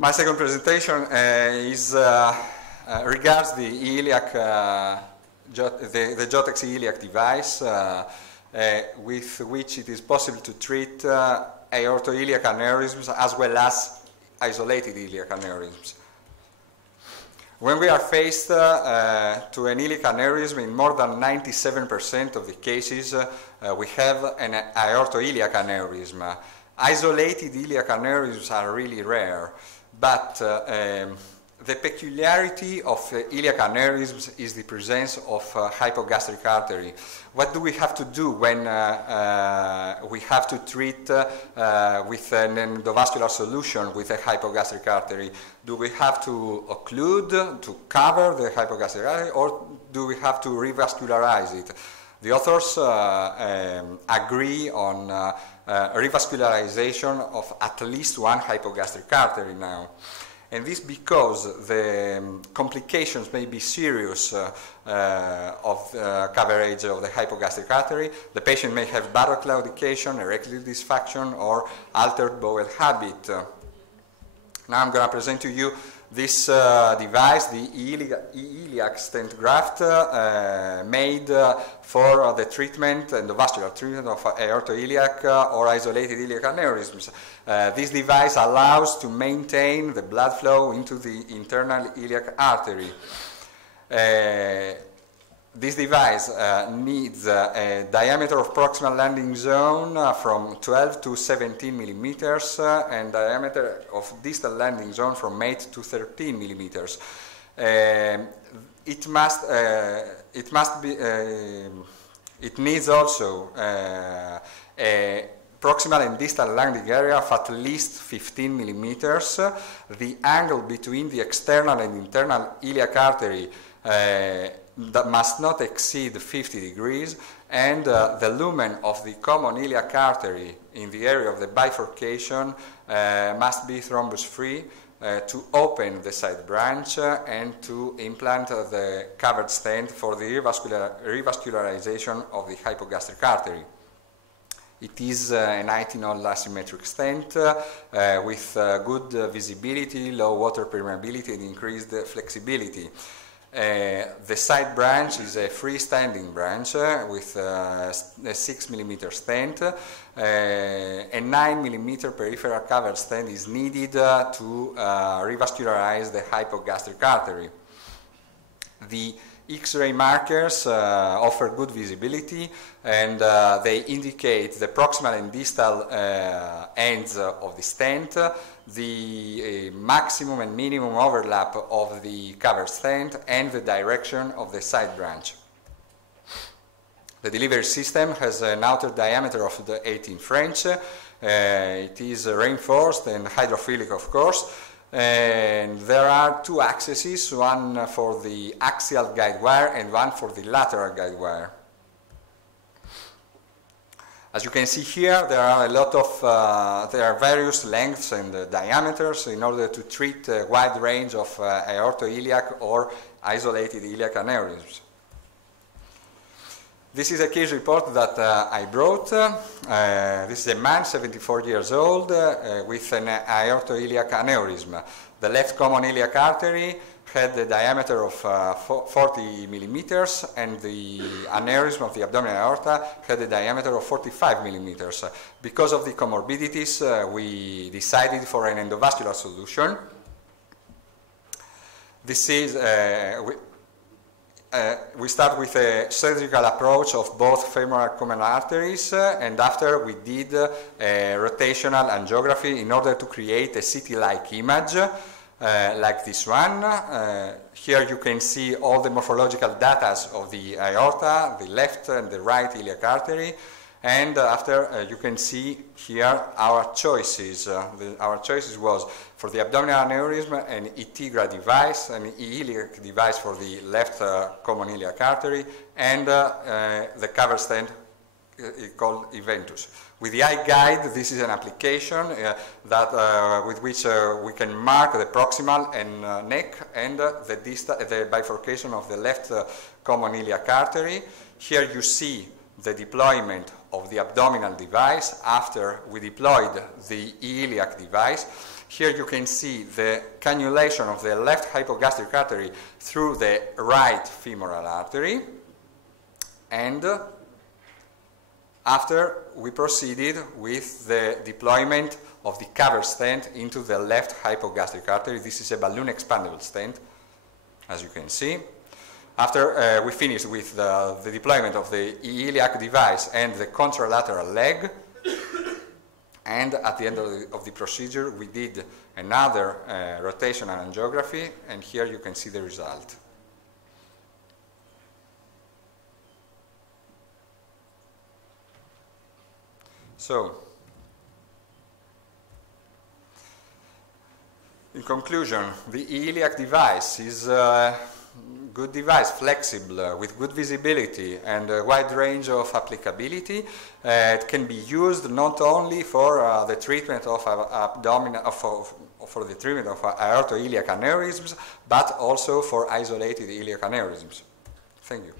My second presentation regards the iliac, the Jotex iliac device, with which it is possible to treat aortoiliac aneurysms as well as isolated iliac aneurysms. When we are faced to an iliac aneurysm, in more than 97% of the cases, we have an aortoiliac aneurysm. Isolated iliac aneurysms are really rare, but the peculiarity of iliac aneurysms is the presence of hypogastric artery. What do we have to do when we have to treat with an endovascular solution with a hypogastric artery? Do we have to occlude, to cover the hypogastric artery, or do we have to revascularize it? The authors agree on revascularization of at least one hypogastric artery now. And this because the complications may be serious of coverage of the hypogastric artery. The patient may have bowel claudication, erectile dysfunction, or altered bowel habit. Now I'm going to present to you this device, the iliac stent graft, made for the treatment and the vascular treatment of aortoiliac or isolated iliac aneurysms. This device allows to maintain the blood flow into the internal iliac artery. This device needs a diameter of proximal landing zone from 12 to 17 millimeters and diameter of distal landing zone from 8 to 13 millimeters. It needs also a proximal and distal landing area of at least 15 millimeters. The angle between the external and internal iliac artery that must not exceed 50 degrees, and the lumen of the common iliac artery in the area of the bifurcation must be thrombus-free to open the side branch and to implant the covered stent for the revascularization of the hypogastric artery. It is a 19-hole asymmetric stent with good visibility, low water permeability, and increased flexibility. The side branch is a freestanding branch with a 6 millimeter stent. A 9 millimeter peripheral covered stent is needed to revascularize the hypogastric artery. The X-ray markers offer good visibility, and they indicate the proximal and distal ends of the stent, the maximum and minimum overlap of the covered stent, and the direction of the side branch. The delivery system has an outer diameter of 18 French. It is reinforced and hydrophilic, of course. And there are two axes, one for the axial guide wire and one for the lateral guide wire. As you can see here, there are a lot of there are various lengths and diameters in order to treat a wide range of aortoiliac or isolated iliac aneurysms. This is a case report that I brought. This is a man, 74 years old, with an aortoiliac aneurysm. The left common iliac artery had a diameter of 40 millimeters, and the aneurysm of the abdominal aorta had a diameter of 45 millimeters. Because of the comorbidities, we decided for an endovascular solution. This is we start with a surgical approach of both femoral common arteries, and after we did a rotational angiography in order to create a CT-like image like this one. Here you can see all the morphological data of the aorta, the left and the right iliac artery, and after you can see here our choices. Our choices was for the abdominal aneurysm an Itigra device, an iliac device for the left common iliac artery, and the cover stent called Eventus. With the eye guide, this is an application with which we can mark the proximal and neck and the bifurcation of the left common iliac artery. Here you see the deployment of the abdominal device after we deployed the iliac device. Here you can see the cannulation of the left hypogastric artery through the right femoral artery, and after we proceeded with the deployment of the cover stent into the left hypogastric artery. This is a balloon expandable stent, as you can see. After we finished with the deployment of the iliac device and the contralateral leg, and at the end of the procedure we did another rotational angiography, and here you can see the result. So, in conclusion, the iliac device is a good device, flexible, with good visibility and a wide range of applicability. It can be used not only for the treatment of for the treatment of aortoiliac aneurysms, but also for isolated iliac aneurysms. Thank you.